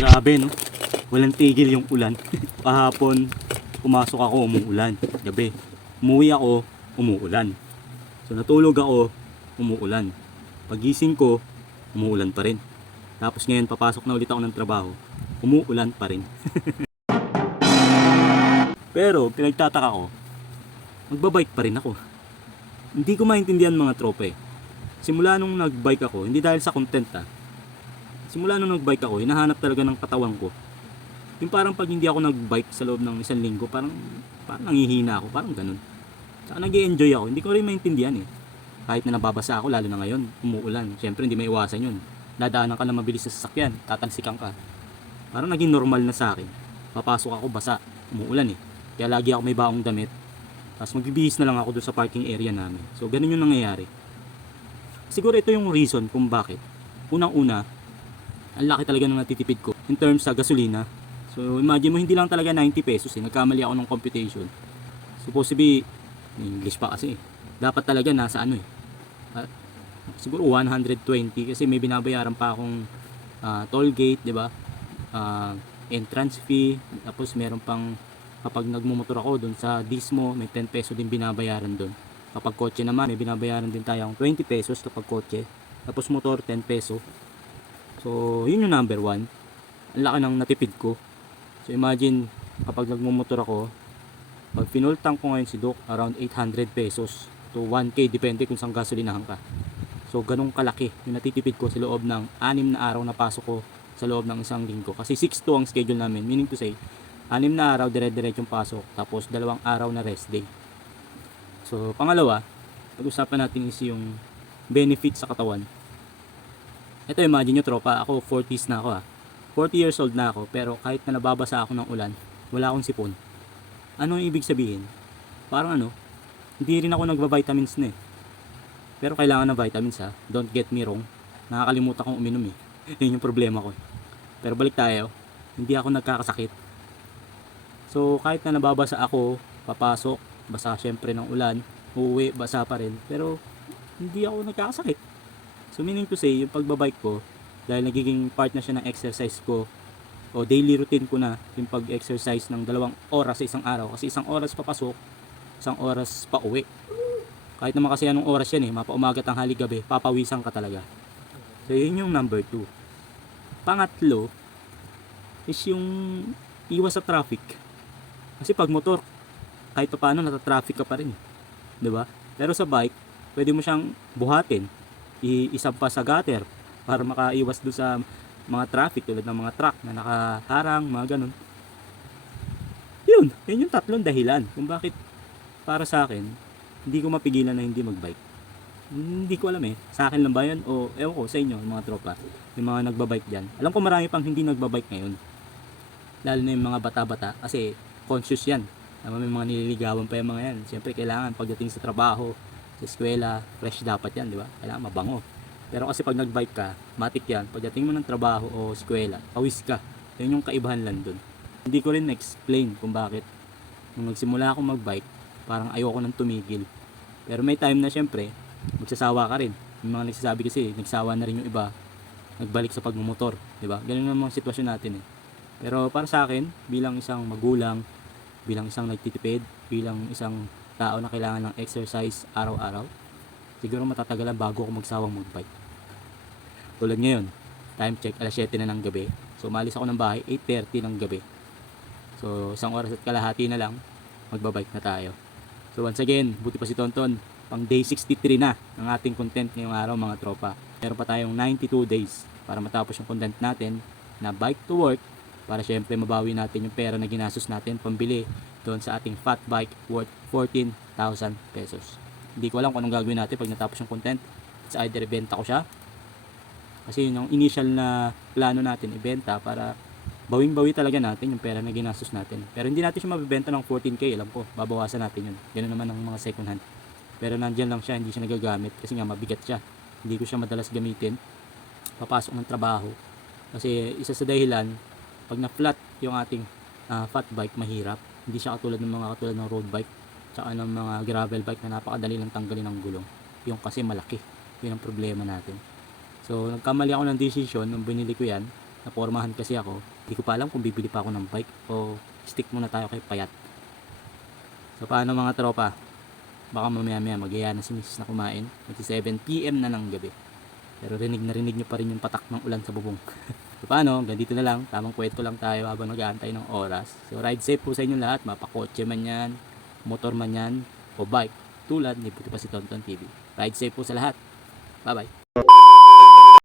Grabe no, walang tigil yung ulan. Kahapon, pumasok ako, umuulan. Gabi, umuwi ako, umuulan. So natulog ako, umuulan. Pagising ko, umuulan pa rin. Tapos ngayon, papasok na ulit ako ng trabaho, umuulan pa rin. Pero, pinagtataka ko, magbabike pa rin ako. Hindi ko maintindihan mga tropa eh. Simula nung nagbike ako, hindi dahil sa content simula nung nagbike ako, hinahanap talaga ng katawan ko. Yung parang pag hindi ako nagbike sa loob ng isang linggo, parang nangihina ako, parang ganun. Saka nag-i-enjoy ako, hindi ko rin maintindihan eh. Kahit na nababasa ako, lalo na ngayon, umuulan. Siyempre hindi may iwasan yun. Dadaanan ka na mabilis sa sasakyan, tatalsikan ka. Parang naging normal na sa akin. Papasok ako basa, umuulan eh. Kaya lagi ako may baong damit. Tapos magbibihis na lang ako doon sa parking area namin. So ganun yung nangyayari. Siguro ito yung reason kung bakit. Unang-una, ang laki talaga ng natitipid ko in terms sa gasolina. So imagine mo, hindi lang talaga 90 pesos eh. Nagkamali ako ng computation. Supposed to be, English pa kasi. Dapat talaga nasa ano eh. Siguro 120 kasi may binabayaran pa akong toll gate, 'di ba? Entrance fee, tapos meron pang kapag nagmumotor ako doon sa Dismo, may 10 peso din binabayaran doon. Kapag kotse naman, may binabayaran din tayong 20 pesos kapag kotse. Tapos motor 10 peso. So, yun yung number 1. Ang laki ng natipid ko. So, imagine kapag nagmumotor ako, pag fuel tank ko ngayon si Doc, around 800 pesos to 1K, depende kung saan gasolinahan ka. So, ganun kalaki yung natitipid ko sa loob ng 6 na araw na pasok ko sa loob ng isang linggo. Kasi 6-2 ang schedule namin, meaning to say, 6 na araw dire-diretsong pasok, tapos 2 araw na rest day. So, pangalawa, pag-usapan natin is yung benefit sa katawan. Ito, imagine nyo tropa, ako 40s na ako 40 years old na ako, pero kahit na nababasa ako ng ulan, wala akong sipon. Ano yung ibig sabihin? Parang hindi rin ako nagba-vitamins na eh. Pero kailangan ng vitamins don't get me wrong. Nakakalimutan kong uminom eh. Yun yung problema ko. Pero balik tayo, hindi ako nagkakasakit. So kahit na nababasa ako, papasok, basa syempre ng ulan, uuwi, basa pa rin, pero hindi ako nagkakasakit. So meaning to say, yung pagbabike ko, dahil nagiging part na siya ng exercise ko, o daily routine ko na, yung pag-exercise ng 2 oras sa isang araw. Kasi 1 oras papasok, 1 oras pa uwi. Kahit naman kasi anong oras yan mapaumaga, tanghali, gabi, papawisan ka talaga. So yun yung number 2. Pangatlo, is yung iwas sa traffic. Kasi pag motor, kahit pa paano nata-traffic ka pa rin. 'Di ba? Pero sa bike, pwede mo siyang buhatin, isampa sa gutter para makaiwas doon sa mga traffic tulad ng mga truck na nakaharang, mga ganun. Yun yung 3 dahilan kung bakit para sa akin hindi ko mapigilan na hindi magbike. Hindi ko alam sa akin lang ba yun o ewan ko sa inyo mga tropa, yung mga nagbabike dyan. Alam ko marami pang hindi nagbabike ngayon, lalo na yung mga bata-bata kasi conscious yan. May mga nililigawan pa yung mga yan. Siyempre kailangan pagdating sa trabaho, sa eskwela, fresh dapat yan, di ba? Kailangan mabango. Pero kasi pag nagbike ka, matik yan. Pagdating mo ng trabaho o eskwela, pawis ka. Yun yung kaibahan lang dun. Hindi ko rin explain kung bakit nung nagsimula akong magbike, parang ayoko nang tumigil. Pero may time na syempre, magsasawa ka rin. Yung mga nagsasabi kasi, nagsawa na rin yung iba, nagbalik sa pagmumotor, di ba? Ganun ang mga sitwasyon natin Pero para sa akin, bilang isang magulang, bilang isang nagtitipid, bilang isang tao na kailangan ng exercise araw-araw, siguro matatagalan bago ako magsawang magbike. Tulad ngayon, time check, alas 7 na ng gabi. So umalis ako ng bahay 8:30 ng gabi. So 1 oras at kalahati na lang, magbabike na tayo. So once again, buti pa si Tonton, pang day 63 na ng ating content ngayong araw mga tropa. Meron pa tayong 92 days para matapos yung content natin na bike to work, para syempre mabawi natin yung pera na ginastos natin pambili doon sa ating fat bike worth 14,000 pesos. Hindi ko alam kung anong gagawin natin pag natapos yung content. It's either ibenta ko siya, kasi yun yung initial na plano natin, ibenta para bawing-bawi talaga natin yung pera na ginastos natin. Pero hindi natin siya mabibenta ng 14k, alam ko, babawasan natin yun. Ganun naman ang mga second hand. Pero nandyan lang siya, hindi siya nagagamit kasi nga mabigat siya. Hindi ko siya madalas gamitin papasok ng trabaho. Kasi isa sa dahilan, pag na-flat yung ating fat bike, mahirap. Hindi siya katulad ng road bike tsaka ng mga gravel bike na napakadali lang tanggalin ng gulong. Yung kasi malaki. Yun ang problema natin. So nagkamali ako ng decision nung binili ko yan. Napormahan kasi ako. Hindi ko pa alam kung bibili pa ako ng bike o stick muna tayo kay payat. So paano mga tropa? Baka mamaya mag-iya na si Miss na kumain. 7 PM na ng gabi. Pero rinig na rinig nyo pa rin yung patak ng ulan sa bubong. So paano? Ganito na lang. Tamang kwento lang tayo habang nag-aantay ng oras. So ride safe po sa inyo lahat. Mapakotse man yan, motor man yan, o bike. Tulad ni Puti pa si Tonton TV. Ride safe po sa lahat. Bye bye.